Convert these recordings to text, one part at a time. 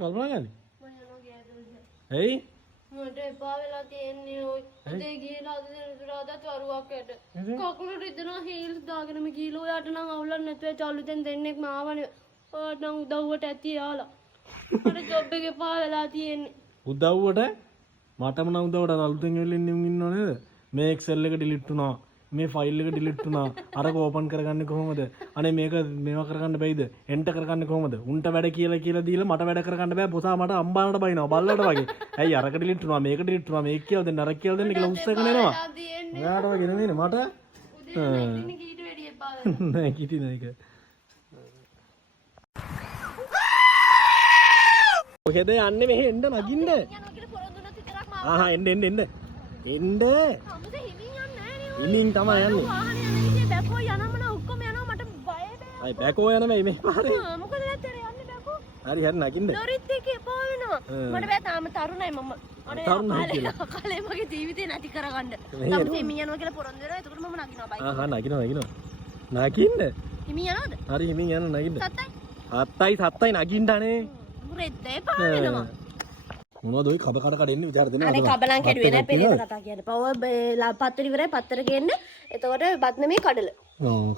කල්පනා කරන්නේ? ඇයි? මට එපා වෙලා තියෙන්නේ ඔය. උදේ ගිහලා අද දිනසුරාදාත් වරුවක් යට. කකුලට රිදෙනවා හීල්ස් දාගෙනම ගිහලා ඔයාට නම් අවුලක් නැතුව චල්ලුතෙන් දෙන්නෙක් මාවනේ. ඔයාට නම් උදව්වට ඇති යාලා. මට ජොබ් එකේ එපා වෙලා තියෙන්නේ. උදව්වට මටම නම් උදව්වට අලුතෙන් වෙලින් ඉන්නව නේද? මේ Excel එක ඩිලීට් වුණා. මේ ෆයිල් එක ඩිලීට් වුණා. අරක ඕපන් කරගන්නේ කොහොමද? අනේ මේක මේවා කරගන්න බැයිද? එන්ටර් කරගන්නේ කොහොමද? උන්ට වැඩ කියලා දීලා මට වැඩ කරගන්න බෑ. පොසා මට අම්බානට බයිනවා. බල්ලට වගේ. ඇයි අරක ඩිලීට් වුණා මේක ඩිලීට් වුණා මේක කියලා දෙන්න අරක කියලා දෙන්න කියලා උත්සාහ කරනවා. ඔයාට වගේ නෙමෙයිනේ මට. උදේ කීට වැඩි එපා වෙලා. නෑ කිටි නෑ ඒක. ඔහෙද යන්නේ මෙහෙ එන්න නගින්න. යනවා කියලා පොරොන්දු නැති තරක් මාව. ආහා එන්න. එන්න. අමුද හිමින් යන්නේ නෑනේ ඔය. ඉමින් තමයි යන්නේ. වාහනේ යන විදිය බැකෝ යනම න ඔක්කොම යනවා මට බය බෑ. අය බැකෝ යන මේ පාරේ. මොකද නැත්තේ යන්නේ බැකෝ. හරි නගින්න. ලොරිත් එකේ එපා වෙනවා. මට බෑ තාම තරුණයි මම. අනේ කලේ මගේ ජීවිතේ නැති කරගන්න. තාම හිමින් යනවා කියලා පොරොන්දු වෙනවා. එතකොට මම නගිනවා බයි. ආහා නගිනවා. නගින්න. හිමින් යනවද? හරි හිමින් යන නගින්න. සත්තයි. හත්තයි නගින්න අනේ. මුරෙද්ද එපා වෙනවා. මොනවද ඔය කබ කඩ එන්නේ විචාර දෙනවා. අනේ කබලන් කැඩුවේ නෑ පෙරේත කතා කියන්නේ. පව පත්තර ඉවරයි පත්තර ගේන්න. එතකොට බත් නෙමේ කඩල.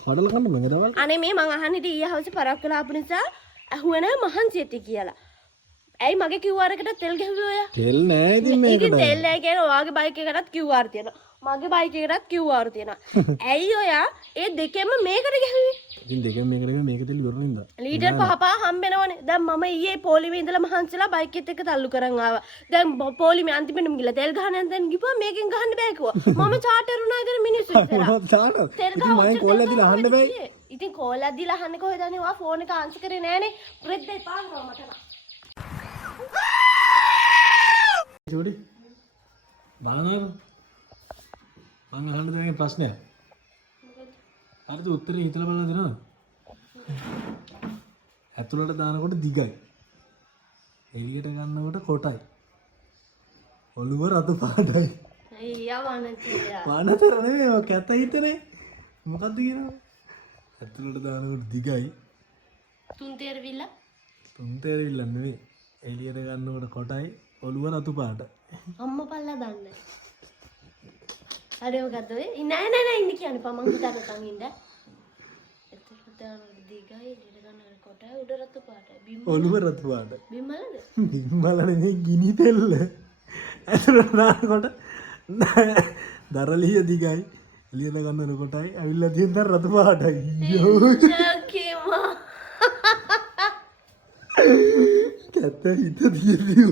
කඩල කන්න මම දවල්. අනේ මේ මං අහන්නේ ඊයේ හවසේ පරක් වෙලා ආපු නිසා ඇහුවේ නෑ මහන්සියටි කියලා. ඇයි මගේ QR එකට තෙල් ගැහුවේ ඔයා? තෙල් නෑ ඉතින් මේකට. ඒකේ තෙල් නෑ කියන ඔයාගේ බයික් එකකටත් QR තියෙනවා. මගේ බයික් එකකටත් QR තියෙනවා. ඇයි ඔයා ඒ දෙකෙන්ම මේකට ගැහුවේ? ඉතින් දෙකෙන් මේක තෙල් ඉවරනින්ද? ලීටර් 5 හම්බෙනවනේ. දැන් මම ඊයේ පොලිමේ ඉඳලා මහන්සිලා බයික් එකත් එක්ක තල්ලු කරන් ආවා. දැන් පොලිමේ අන්තිමටම ගිහලා තෙල් ගහන්න යන ගිහුවා මේකෙන් ගහන්න බෑ කිව්වා. මම චාටර් උනා ඉතින් මිනිස්සු ඉස්සරහා. චාටර්. ඉතින් මම කෝල් ඇදලා අහන්න බෑ. ඉතින් කෝල් ඇදලා අහන්නේ කොහෙද අනේ ඔයා ෆෝන් එක ආන්සර් කරේ නෑනේ. පුරෙද්ද එපා කරා මට නම්. චෝඩි බලනවා මං අහන්න දෙන ප්‍රශ්නයක් හරිද උත්තරේ හිතලා බලලා දෙනවා ඇතුළට දානකොට දිගයි එළියට ගන්නකොට කොටයි ඔළුව රතු පාටයි අයියා වනතියා වනතර නෙමෙයි ඔය කැත හිතනේ මොකද්ද කියනවා ඇතුළට දානකොට දිගයි තුන් තේරවිල්ල නෙමෙයි එළියට ගන්නකොට කොටයි ඔළුව රතු පාට අම්මා පල්ලා දන්නේ හරි මොකද්ද ඔය නෑ ඉන්න කියන්නේ පා මං හිතන්න තන් ඉන්න එතකොට දිගයි එළියට ගන්නකොට කොටයි උඩ රතු පාටයි ඔළුව රතු පාට බිම්මලද බිම්මල නෙමෙයි ගිනි තෙල්ල ඇතුළට දානකොට දරලිය දිගයි එළියට ගන්නකොටයි ඇවිල්ලා තියෙන රතු පාටයි යකේමා කැත හිත දියදී